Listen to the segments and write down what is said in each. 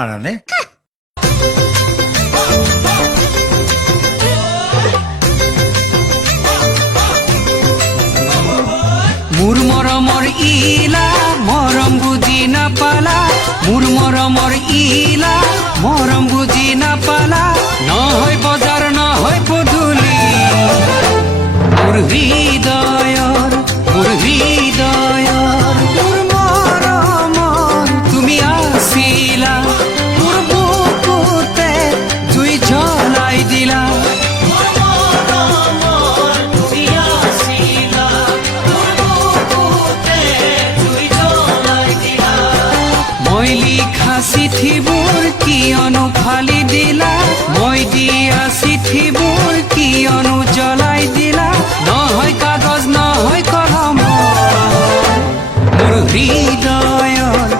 কাৰণে মোৰ মৰমৰ ইলা মৰম বুজি নাপালা মোৰ মৰমৰ ইলা মৰম বুজি নাপালা নহয় বজাৰ নহয় পদূলি মোৰ হৃদয়ৰ মোৰ মৰমৰ তুমি আছিলা মোৰ বুকুতে জুই জ্বলাই দিলা মই লিখা চিঠিবোৰ কিয়নো ফালি দিলা মই দিয়া চিঠিবোৰ কিয়নো জ্বলাই দিলা নহয় কাগজ নহয় কলম মোৰ হৃদয়ৰ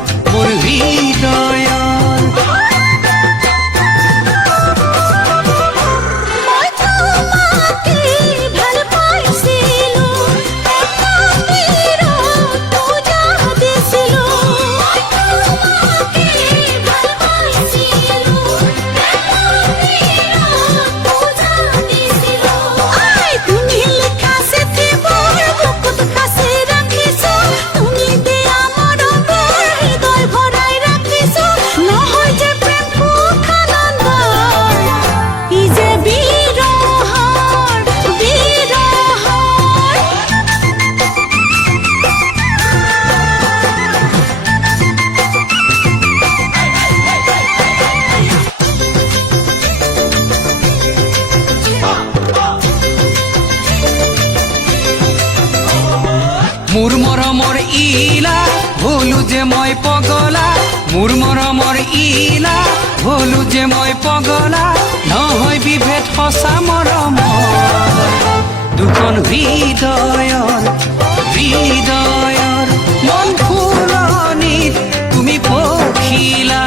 মোৰ মৰমৰ ইলা হলো যে মই পগলা মোৰ মৰমৰ ইলা হলো যে মই পগলা নহয় বিভেদ সঁচা মৰমৰ দুখন হৃদয়ৰ মন ফুলনিত তুমি পখিলা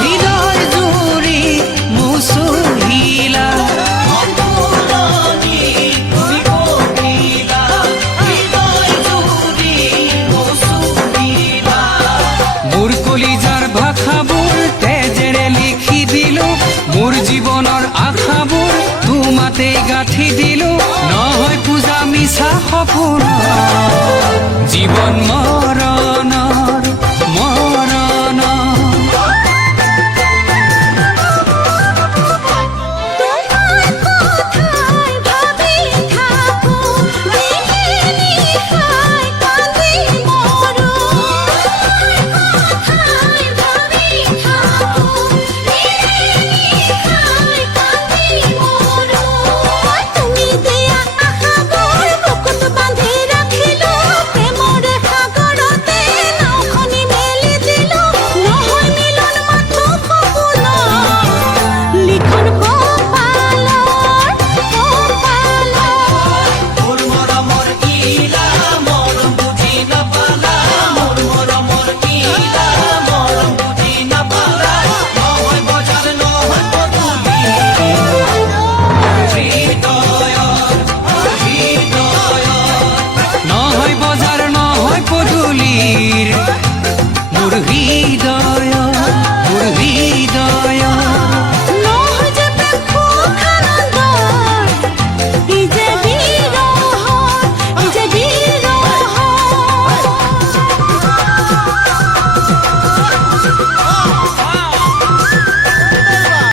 হৃদয় জুৰি মুচুহিলা মোৰ কলিজাৰ ভাষাবোৰ তেজেৰে লিখি দিলো মোৰ জীৱনৰ আশাবোৰ তোমাতে গাঁঠি দিলো নহয় পূজা মিছা সপোন